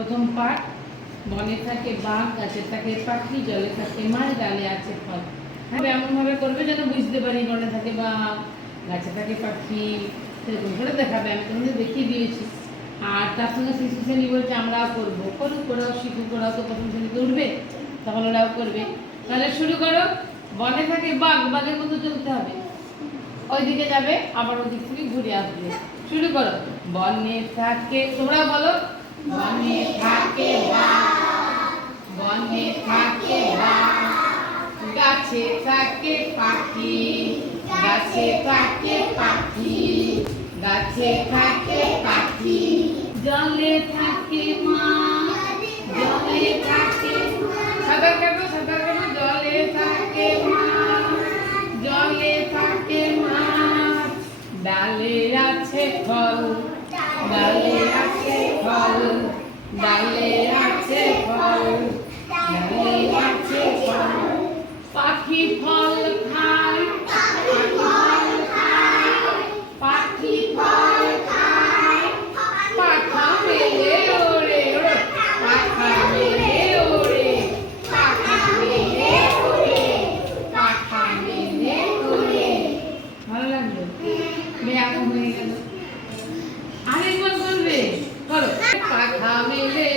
প্রথম পাঠ, বনে থাকে বাঘ, গাছে থাকে পাখি, জলে থাকে মাছ, ডালে আছে ফল। হ্যাঁ, এমনভাবে করবে যেন বুঝতে পারি বনে থাকে বাঘ, গাছে থাকে পাখি, সেরকম করে দেখাবে। আমি তোমাদের দেখিয়ে দিয়েছি। আর তার সঙ্গে শিশু শ্রেণী বলছে আমরাও করবো, করুক, ওরাও শিখুক, ওরাও তো প্রথম শ্রেণীতে উঠবে, তখন ওরাও করবে। তাহলে শুরু করো। বনে থাকে বাঘ, বাঘের মতো চলতে হবে, ওইদিকে যাবে আবার ওদিক থেকে ঘুরে আসবে। শুরু করো। বনে থাকে, তোমরা বলো। বনে থাকে বাঘ, বনে থাকে বাঘ, গাছে থাকে পাখি, গাছে থাকে পাখি, গাছে থাকে পাখি, জলে থাকে মাছ, জলে থাকে সাঁতার কাটো, সাঁতার কাটো, জলে থাকে মাছ, জলে থাকে মাছ, ডালে আছে ফল, ডালে আছে ফল, ডালে আছে ফল, ডালে আছে ফল, পাখি ফল খায়, পাখি ফল খায়, পাখি ফল খায়, পাখা মেলে ওড়ে, পাখা মেলে ওড়ে, পাখা মেলে ওড়ে, পাখা মেলে ওড়ে। ভালো লাগলো? ব্যায়াম হয়ে গেল। আরেকবার বলবে, করো। পাখা মেলে